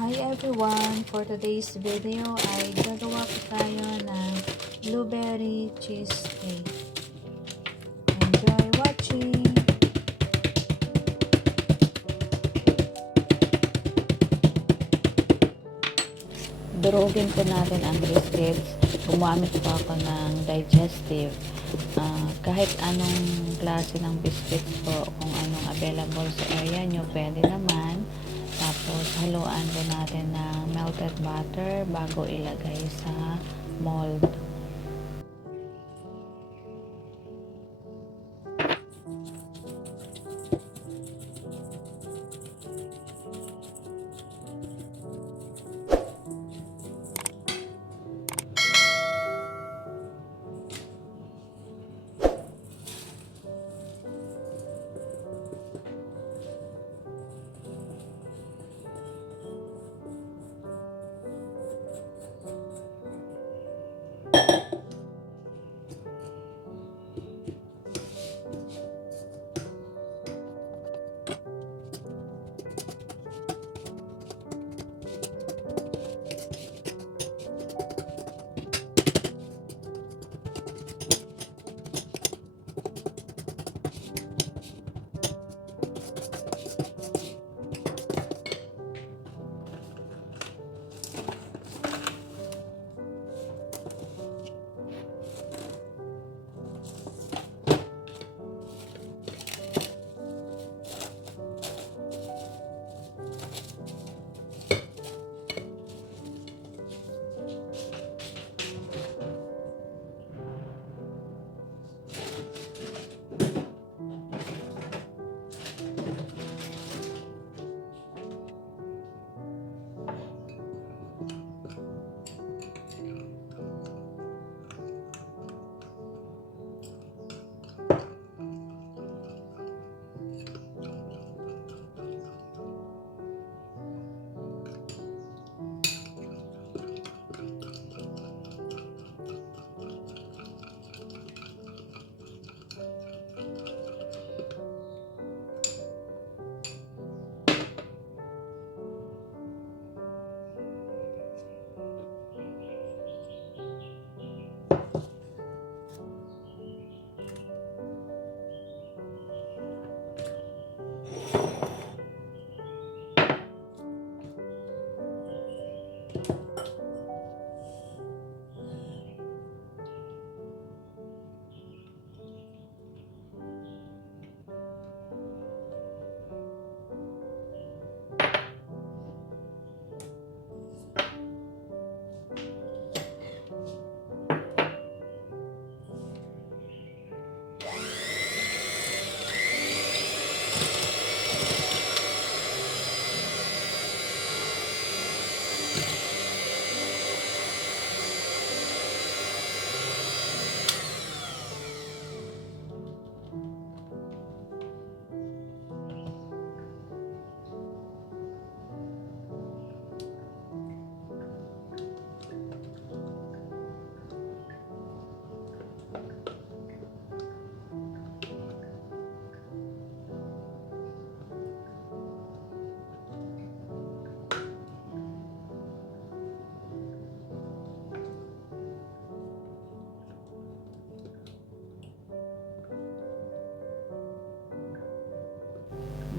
Hi everyone! For today's video ay gagawa po tayo ng blueberry cheesecake. Enjoy watching! Durugin po natin ang biscuits. Gumamit po ako ng digestive. Kahit anong klase ng biscuits po, kung anong available sa area nyo, pwede naman. Tapos, haluan po natin ng melted butter bago ilagay sa mold.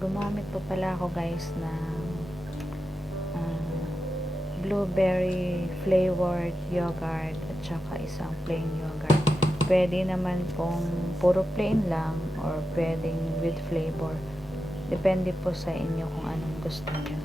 Gumamit po pala ako guys ng blueberry flavored yogurt at saka isang plain yogurt. Pwede naman pong puro plain lang or pwedeng with flavor. Depende po sa inyo kung anong gusto nyo.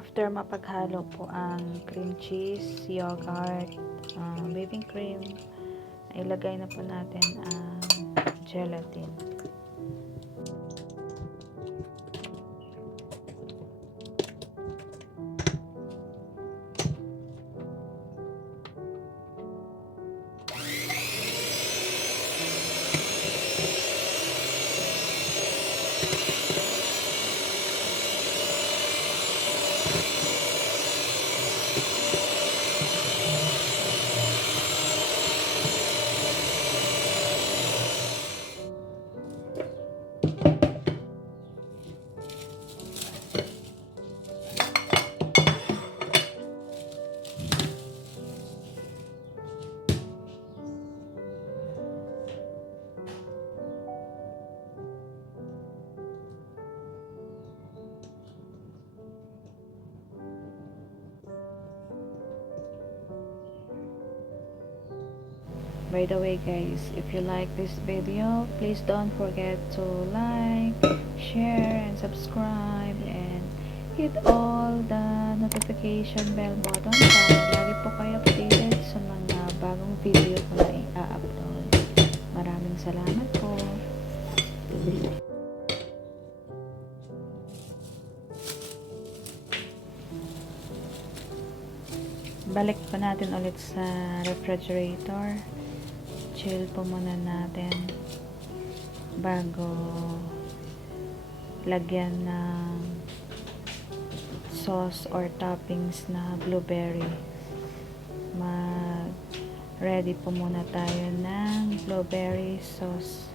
After mapaghalo po ang cream cheese, yogurt, whipping cream, ilagay na po natin ang gelatin. By the way guys, if you like this video, please don't forget to like, share, and subscribe, and hit all the notification bell button para lagi po kayo updated sa mga bagong video ko na i-upload. Maraming salamat po. Balik po natin ulit sa refrigerator. Chill po muna natin bago lagyan ng sauce or toppings na blueberry. Ready po muna tayo ng blueberry sauce.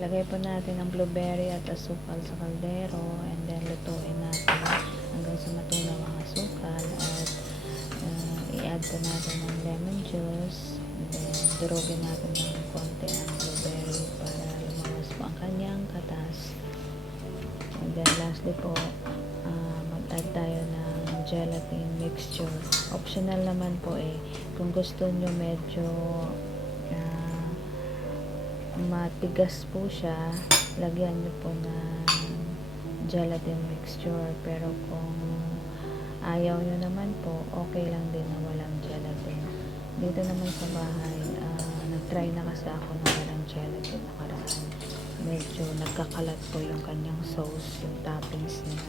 Lagay po natin ang blueberry at asukal sa kaldero, and then lutuin natin hanggang sa matunaw ang asukal, at i-add po natin ng lemon juice, and then durugin natin ng konti ang blueberry para lumawas po ang kanyang katas. And then lastly po, mag-add tayo ng gelatin mixture. Optional naman po kung gusto nyo medyo matigas po siya, lagyan nyo po ng gelatin mixture. Pero kung ayaw nyo naman po, okay lang din na walang gelatin. Dito naman sa bahay, nag-try na kasi ako na walang gelatin nakaraan. Medyo nagkakalat po yung kanyang sauce, yung toppings niya.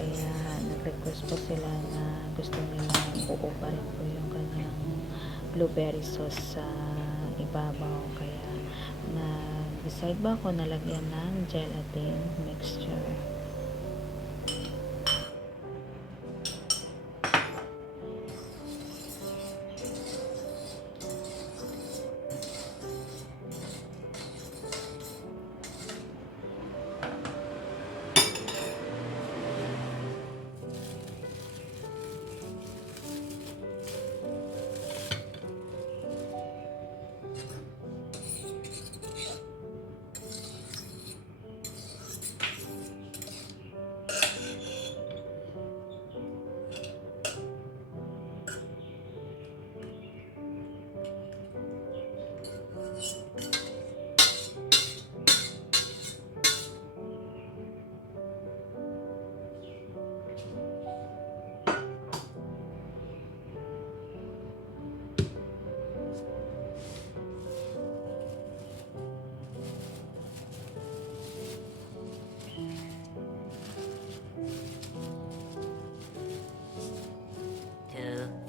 Kaya nag-request po sila na gusto nila uo pa rin po yung kanyang blueberry sauce sa ibabaw. Kaya na-decide ba ako na lagyan ng gelatin mixture.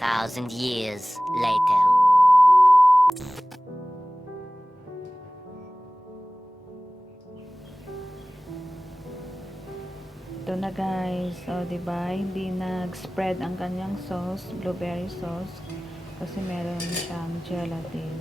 2,000 years later. Ito na guys. O, diba? Hindi nag-spread ang kanyang sauce, blueberry sauce. Kasi meron siyang gelatin.